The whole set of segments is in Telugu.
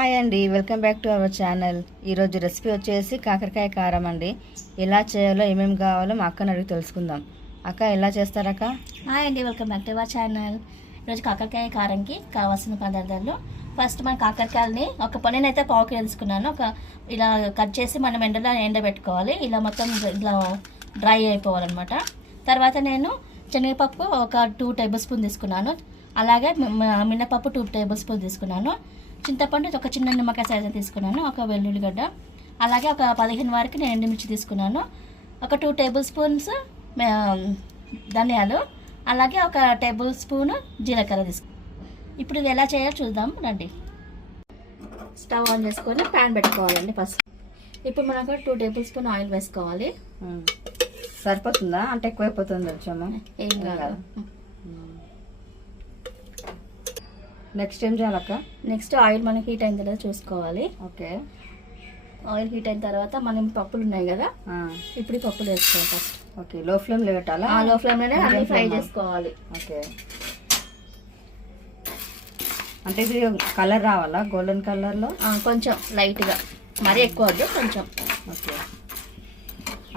హాయ్ అండి welcome back to our channel. ఈరోజు రెసిపీ వచ్చేసి కాకరకాయ కారం అండి. ఎలా చేయాలో ఏమేమి కావాలో మా అక్కని అడిగి తెలుసుకుందాం. అక్క ఎలా చేస్తారక్క హాయ్ అండి welcome back to our channel. ఈరోజు కాకరకాయ కారంకి కావాల్సిన పదార్థాలు. ఫస్ట్ మన కాకరకాయలని ఒక ప- నేనైతే పావు కిలో ఒక ఇలా కట్ చేసి మనం ఎండలో ఎండబెట్టుకోవాలి. ఇలా మొత్తం ఇలా డ్రై అయిపోవాలన్నమాట. తర్వాత నేను శనగపప్పు ఒక టూ టేబుల్ స్పూన్ తీసుకున్నాను. అలాగే మినపప్పు టూ టేబుల్ స్పూన్ తీసుకున్నాను. చింతపండు ఒక చిన్న నిమ్మకాయ సైజు తీసుకున్నాను ఒక వెల్లుల్లిగడ్డ. అలాగే ఒక పదిహేను వరకు నేను ఎండుమిర్చి తీసుకున్నాను. ఒక టూ టేబుల్ స్పూన్స్ ధనియాలు. అలాగే ఒక టేబుల్ స్పూన్ జీలకర్ర తీసుకు ఇప్పుడు ఇది ఎలా చేయాలో చూద్దాం రండి. స్టవ్ ఆన్ చేసుకొని ప్యాన్ పెట్టుకోవాలండి ఫస్ట్ ఇప్పుడు మనకు టూ టేబుల్ స్పూన్ ఆయిల్ వేసుకోవాలి. సరిపోతుందా? అంటే ఎక్కువైపోతుంది కొంచెము ఏం కాదు. నెక్స్ట్ ఏం చేయాలక్క? నెక్స్ట్ ఆయిల్ మనకి హీట్ అయిన తర్వాత చూసుకోవాలి. ఓకే. ఆయిల్ హీట్ అయిన తర్వాత మనం పప్పులు ఉన్నాయి కదా ఇప్పుడు పప్పులు వేసుకోవాలి ఫస్ట్ ఓకే లో ఫ్లేమ్లో పెట్టాలా? ఆ లో ఫ్లేమ్లోనే అన్ని Medium ఫ్రై? చేసుకోవాలి. ఓకే. అంటే ఇది కలర్ రావాలా? గోల్డెన్ కలర్లో కొంచెం లైట్గా మరీ ఎక్కువ వద్దు కొంచెం. ఓకే.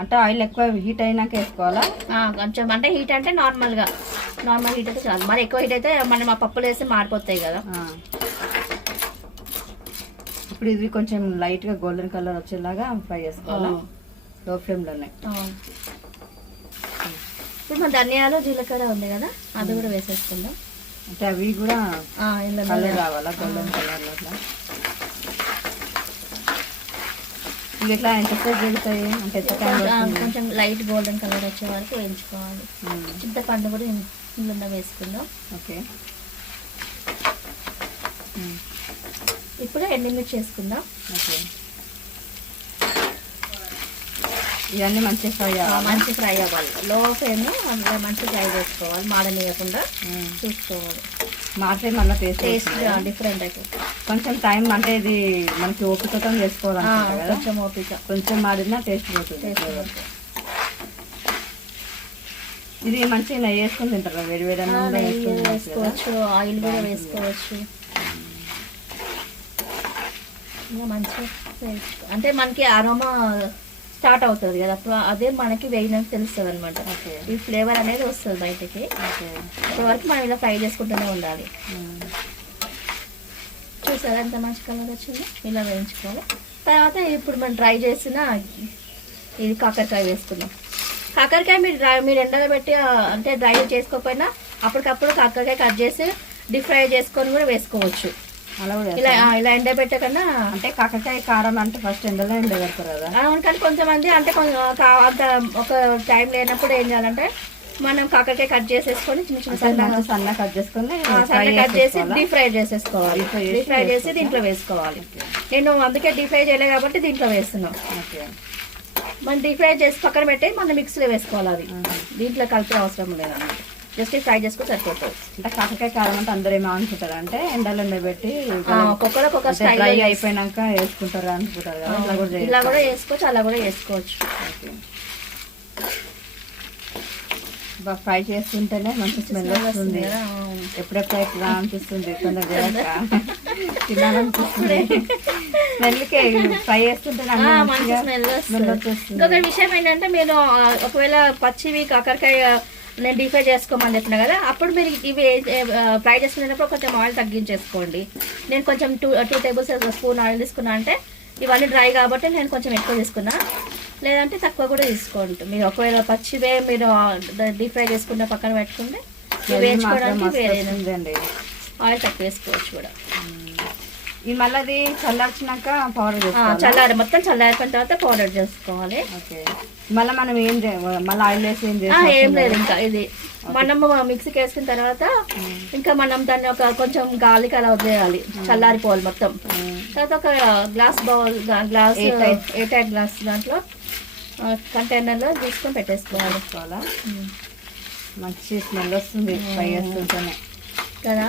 అంటే ఆయిల్ ఎక్కువ హీట్ అయినాక వేసుకోవాలా? కొంచెం. అంటే హీట్ అంటే నార్మల్గా. నార్మల్ హీట్ అయితే చాలు. మరి ఎక్కువ హీట్ అయితే మనం ఆ పప్పులు వేసి మారిపోతాయి కదా. ఇప్పుడు ఇది కొంచెం లైట్గా గోల్డెన్ కలర్ వచ్చేలాగా ఫ్రై చేసుకోవాలా. లో ఫ్లేమ్లోనే. ఇప్పుడు మన ధనియాలు జీలకర్ర ఉంది కదా అది కూడా వేసేసుకుందాం. అంటే అవి కూడా కలర్ రావాలా? గోల్డెన్ కలర్ అట్లా ఇవి ఎట్లా ఎంతసేపు పెడతాయి అంటే ఎంత టైం కొంచెం- లైట్ గోల్డెన్ కలర్ వచ్చే వరకు వేయించుకోవాలి. ఉమ్, చింతపండు కూడా ఇందులో వేసుకుందాం. ఓకే. ఉమ్, ఇప్పుడు ఎండుమిర్చి వేసుకుందాం ఓకే. ఇవన్నీ మంచిగా ఫ్రై అవ్వాలి? మంచి ఫ్రై అవ్వాలి. లో ఫ్లేమ్ అందులో మంచి ఫ్రై చేసుకోవాలి. మాడనీయకుండా చూసుకోవాలి. మళ్ళీ టేస్ట్ టేస్ట్ డిఫరెంట్ అయిపోతుంది కొంచెం టైం అంటే ఇది మనకి ఓపికతో కదా? కొంచెం ఓపిక. కొంచెం మాడినా టేస్ట్ పోతుంది. ఇది మంచిగా నెయ్యి వేసుకొని తింటారు వేడి వేడి కదా. వేసుకోవచ్చు ఆయిల్ కూడా వేసుకోవచ్చు. మంచిగా అంటే మనకి అరోమా స్టార్ట్ అవుతుంది కదా. అప్పుడు అదే మనకి వేయడానికి తెలుస్తుంది అనమాట ఈ ఫ్లేవర్ అనేది వస్తుంది బయటకి. వరకు మనం ఇలా ఫ్రై చేసుకుంటూనే ఉండాలి. చూసారా ఎంత మంచి కలర్ వచ్చింది? ఇలా వేయించుకోవాలి. తర్వాత ఇప్పుడు మనం డ్రై చేసిన ఇది కాకరకాయ వేసుకుందాం. కాకరకాయ మీరు డ్రై మీరు ఎండలో పెట్టి అంటే డ్రై చేసుకోకపోయినా అప్పటికప్పుడు కాకరకాయ కట్ చేసి డీప్ ఫ్రై చేసుకొని కూడా వేసుకోవచ్చు. ఇలా ఇలా ఎండబెట్టకన్నా అంటే కాకరకాయ కారం అంటే ఫస్ట్ ఎండలో ఎండ పెడతారు కదా? అవును కానీ కొంతమంది అంటే కొంచెం కా- అంత ఒక టైం లేనప్పుడు ఏం చేయాలంటే మనం కాకరకాయ కట్ చేసేసుకొని చిన్న చిన్న మంచిగా సన్న కట్ చేసుకొని సన్న కట్ చేసి? డీప్ ఫ్రై చేసేసుకోవాలి. డీప్ ఫ్రై చేసి? దీంట్లో వేసుకోవాలి. నేను అందుకే డీప్ ఫ్రై చేయలేదు కాబట్టి దీంట్లో వేస్తున్నాం. ఓకే మనం డీప్ ఫ్రై చేసి పక్కన పెట్టి మనం మిక్సీలో వేసుకోవాలి అది. దీంట్లో కలిపే అవసరం లేదన్నమాట. జస్ట్ ఫ్రై చేసుకొని సరిపోతుంది. అంటే కాకరకాయ కారం అంటే అందరూ ఏమో అనుకుంటారు అంటే ఎండలో ఎండబెట్టి ఆ, ఒక్కొక్కరు ఒక్కొక్క అంటే స్టైల్ అయిపోయినాక వేసుకుంటారు అనుకుంటారు కదా ఇట్లా కూడా ఇలా. కూడా వేసుకోవచ్చు అలా కూడా వేసుకోవచ్చు. బాగా ఫ్రై చేస్తుంటేనే మంచి స్మెల్ వస్తుంది. ఎప్పుడెప్పుడు ఎట్లా అనిపిస్తుంది కొందరు తినాలనిపిస్తుంది. స్మెల్కే ఫ్రై చేస్తుంటే స్మెల్ వస్తుంది. ఇంకొక విషయం ఏంటంటే మీరు ఒకవేళ పచ్చివి కాకరకాయ నేను డీప్ ఫ్రై చేసుకోమని చెప్పిన కదా అప్పుడు మీరు ఇవి ఫ్రై చేసుకునేటప్పుడు కొంచెం ఆయిల్ తగ్గించేసుకోండి. నేను కొంచెం two two tables spoon oil తీసుకున్నా అంటే ఇవన్నీ డ్రై కాబట్టి నేను కొంచెం ఎక్కువ తీసుకున్నా. లేదంటే తక్కువ కూడా తీసుకోండి. మీరు ఒకవేళ పచ్చివే మీరు డీప్ ఫ్రై చేసుకుంటే పక్కన పెట్టుకుంటే మస్తు వేరే ఆయిల్ తక్కువ వేసుకోవచ్చు కూడా. మళ్ళీ అది చల్లార్చినాక పౌడర్ చల్లారి మొత్తం చల్లారిపోయిన తర్వాత పౌడర్ చేసుకోవాలి. ఓకే. మళ్ళీ మనం ఏం మళ్ళీ ఆయిల్ వేసి ఏం చేస్తాం ఏం లేదు ఇంకా ఇది. మనము మిక్సీకి వేసుకున్న తర్వాత ఇంకా మనం దాన్ని ఒక కొంచెం గాలికి అలా వదిలేయాలి. చల్లారిపోవాలి మొత్తం. తర్వాత ఒక గ్లాస్ బౌల్ గ్లాస్. ఏ టైప్ గ్లాస్ దాంట్లో కంటైనర్లో తీసుకొని పెట్టేసుకోవాలి. మంచి స్మెల్ వస్తుంది. ఫ్రై చేస్తుంటేనే. కదా.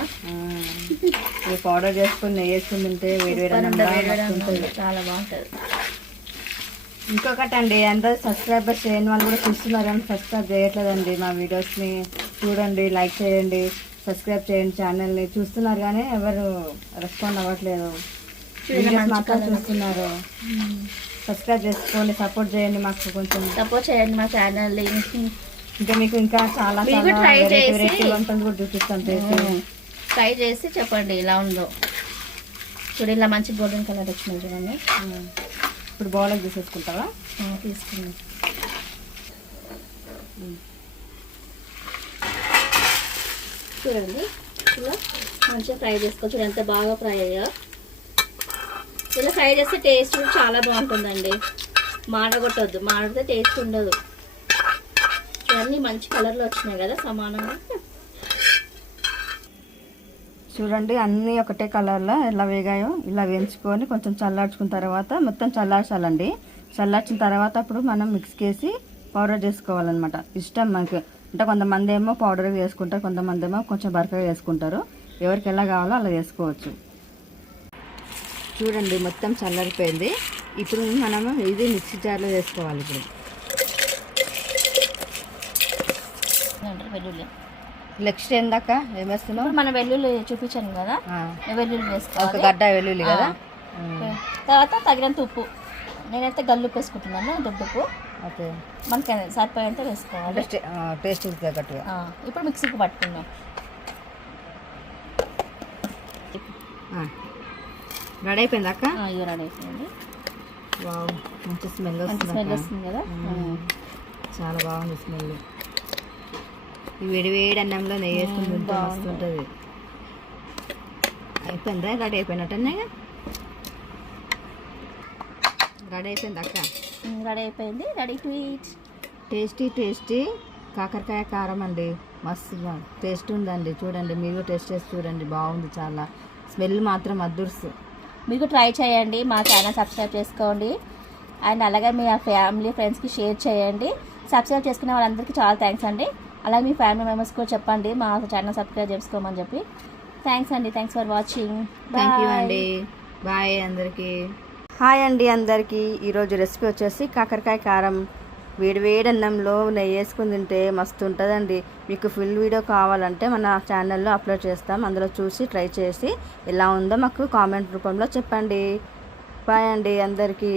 ఈ పౌడర్ చేసుకుని నెయ్యి వేసుకుని తింటే వేడి వేడి అన్నం వేడి బాగా వేడి మస్తు అన్నం ఉంటుంది. చాలా బాగుంటుంది. ఇంకొకటి అండి అందరు సబ్స్క్రైబర్స్ చేయని వాళ్ళు కూడా చూస్తున్నారు కానీ సబ్స్క్రైబ్ చేయట్లేదండి మా వీడియోస్ని చూడండి లైక్ చేయండి సబ్స్క్రైబ్ చేయండి ఛానల్ని చూస్తున్నారు కానీ ఎవరు రెస్పాండ్ అవ్వట్లేదు. వీడియోస్ మాత్రం. చూస్తున్నారు. సబ్స్క్రైబ్ చేసుకోండి సపోర్ట్ చేయండి మాకు కొంచెం. సపోర్ట్ చేయండి మా ఛానల్ ఇంకా మీకు ఇంకా చాలా వెరైటీ చేసి- వంటలు కూడా చేసి. ట్రై చేసి చెప్పండి ఎలా ఉందో. చూడు ఇలా మంచి గోల్డెన్ కలర్ వచ్చింది చూడండి. ఇప్పుడు బౌల్కి తీసేసుకుంటావా? తీసుకుందాం. చూడండి ఇలా మంచిగా ఫ్రై చేసుకో. చూడండి ఎంత బాగా ఫ్రై అయ్యా. ఇలా ఫ్రై చేస్తే టేస్ట్ కూడా చాలా బాగుంటుందండి. మాడగొట్టద్దు. మాడితే టేస్ట్ ఉండదు. చూడండి మంచి కలర్లో వచ్చినాయి కదా సమానంగా? చూడండి అన్నీ ఒకటే కలర్లో ఎలా వేగాయో ఇలా వేయించుకొని కొంచెం చల్లార్చుకున్న తర్వాత మొత్తం చల్లార్చాలండి. చల్లార్చిన తర్వాత అప్పుడు మనం మిక్స్ చేసి పౌడర్ చేసుకోవాలన్నమాట. ఇష్టం మనకి. అంటే కొంతమంది ఏమో పౌడర్ వేసుకుంటారు కొంతమంది ఏమో కొంచెం బరకగా వేసుకుంటారు. ఎవరికి ఎలా కావాలో అలా వేసుకోవచ్చు. చూడండి మొత్తం చల్లారిపోయింది. ఇప్పుడు మనము ఇది మిక్సీ జార్లో వేసుకోవాలి ఇప్పుడు. ఏమంటారు వెల్లుల్లి. నెక్స్ట్ ఏందాక ఏం వేస్తున్నావు మన వెల్లుల్లి చూపించాను కదా వెల్లుల్లి ఒక వేసుకోవాలి గడ్డ వెల్లుల్లి కదా. తర్వాత తగినంత ఉప్పు. నేనైతే గల్లు వేసుకుంటున్నాను దొడ్డుప్పు. ఓకే. మనకి సరిపోయేంత వేసుకోవాలి. టేస్ట్ తగ్గట్టుగా ఇప్పుడు మిక్సీకి పట్టుకుందాం. రెడీ అయిపోయింది అక్క? ఇవి రెడీ అయిపోయింది. మంచి స్మెల్ వస్తుంది స్మెల్ అక్క. వస్తుంది కదా. చాలా బాగుంది స్మెల్. ఈ వేడి వేడి అన్నంలో నెయ్యి వేసుకుని తింటే. ఉంటుంది అయిపోయిందా? రెడీ అయిపోయినట్టన్నా ఇక? రెడీ అయిపోయింది అక్క? రెడీ అయిపోయింది. Ready to eat. Tasty tasty. కాకరకాయ కారం అండి. మస్తు టేస్ట్ ఉందండి. చూడండి మీరు టేస్ట్ చేసి చూడండి. బాగుంది చాలా. స్మెల్ మాత్రం అదుర్సు మీకు ట్రై చేయండి. మా ఛానల్ సబ్స్క్రైబ్ చేసుకోండి. అండ్ అలాగే మీ ఫ్యామిలీ ఫ్రెండ్స్కి షేర్ చేయండి. సబ్స్క్రైబ్ చేసుకునే వాళ్ళందరికీ చాలా థ్యాంక్స్ అండి. అలాగే మీ ఫ్యామిలీ మెంబర్స్ కూడా చెప్పండి. మా ఛానల్ సబ్స్క్రైబ్ చేసుకోమని చెప్పి. థ్యాంక్స్ అండి. Thanks for watching thank you అండి. బాయ్ అందరికీ. హాయ్ అండి అందరికీ. ఈరోజు రెసిపీ వచ్చేసి కాకరకాయ కారం. వేడి వేడి అన్నంలో నెయ్యి వేసుకుని తింటే మస్తు ఉంటుందండి. మీకు ఫుల్ వీడియో కావాలంటే మన ఛానల్లో అప్లోడ్ చేస్తాం. అందులో చూసి ట్రై చేసి ఎలా ఉందో మాకు కామెంట్ రూపంలో చెప్పండి. బాయ్ అండి అందరికీ.